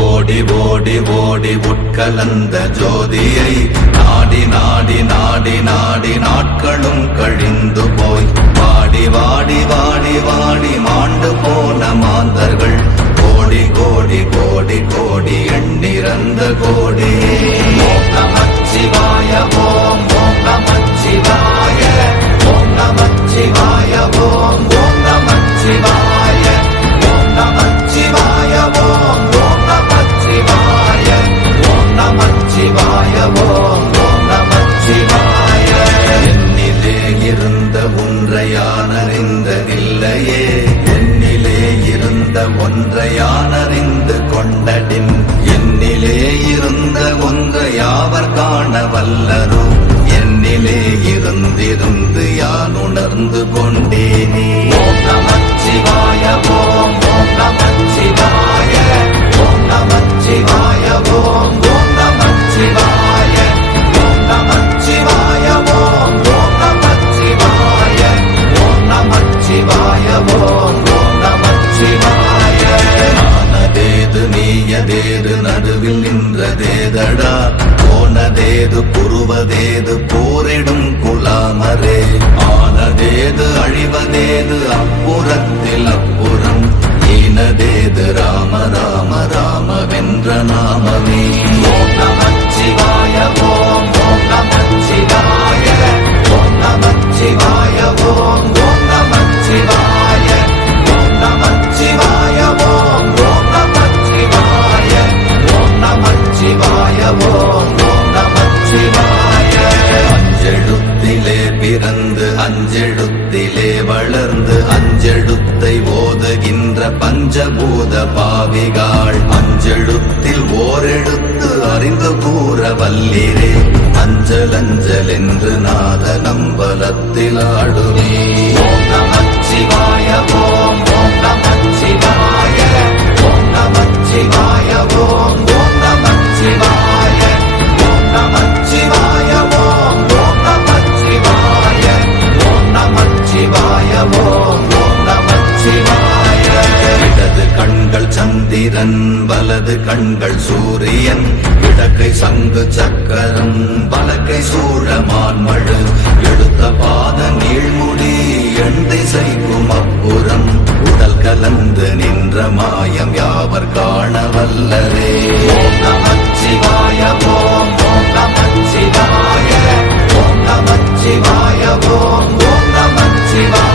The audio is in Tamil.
ஓடி ஓடி ஓடி உட்கலந்த ஜோதியை நாடி நாடி நாடி நாடி நாட்களும் கழிந்து போய் வாடி வாடி வாடி வாடி மாண்டு போன மாந்தர்கள் கோடி கோடி கோடி கோடி எண்ணிறந்த கோடி. ஓம் நமச்சிவாய ஓம் ஓம் நமச்சிவாய ஓம் நமச்சிவாய ஓம் ஓம் நமச்சிவாய ஓம் நமச்சிவாய ஓம் ஓம் நமச்சிவாய ஓம் நமச்சிவாய ஓம் ஓம் நமச்சிவாய. என்னிலே இருந்த ஒன்றை யான் அறிந்ததில்லையே, என்னிலே இருந்த ஒன்றை யான் அறிந்து கொண்டடின், என்னிலே இருந்த ஒன்றை யாவர் காண வல்லரோ, என்னிலே இருந்திருந்து யான் உணர்ந்து கொண்டேனே. ஓம் நமச்சிவாய ஓம் ஓம் நமச்சிவாய ஓம் நமச்சிவாய ஓம் ஓம் நமச்சிவாய ஓம் நமச்சிவாய ஓம் ஓம் நமச்சிவாய ஓம் நமச்சிவாய ஓம் ஓம் நமச்சிவாய. ஆனதேது நீயதேது நடுவில் நின்றதேதடா, போனதேது புருவதேது போரிடும் குலாமரே, ஆனதேது அழிவதேது அப்புறத்தில் அப்புறம், ஈனதேது ராம ராம ராம வென்ற நாமமே. ஓம் நமச்சிவாய ஓம் ஓம் நமச்சிவாய ஓம் நமச்சிவாய ஓம் ஓம் நமச்சிவாய ஓம் நமச்சிவாய ஓம் ஓம் நமச்சிவாய ஓம் நமச்சிவாய ஓம் ஓம் நமச்சிவாய. அஞ்செழுத்திலே பிறந்து அஞ்செழுத்திலே வளர்ந்து அஞ்செழுத்தை ஓதுகின்ற பஞ்சபூத பாவிகாள், அஞ்செழுத்தில் ஓரெழுத்து அறிந்து கூற வல்லிரே, அஞ்சல் அஞ்சல் என்று நாத நம்பலத்தில் ஆடுமே. ஓம் நமச்சிவாய ஓம் ஓம் நமச்சிவாய ஓம் நமச்சிவாய ஓம் ஓம் நமச்சிவாய ஓம் நமச்சிவாய ஓம் ஓம் நமச்சிவாய ஓம் நமச்சிவாய ஓம் ஓம் நமச்சிவாய. இடது கண்கள் சந்திரன் வலது கண்கள் சூரியன், இடக்கை சங்கு சக்கரம் வலக்கை சூழமான்மழு, எடுத்த பாத நீழ்முடி எண் திசைக்கும் அப்புறம், உடல் கலந்து நின்ற மாயம் யாவர் காண வல்லரே. ஓம் நமச்சிவாய ஓம் ஓம் நமச்சிவாய ஓம் நமச்சிவாய ஓம் ஓம் நமச்சிவாய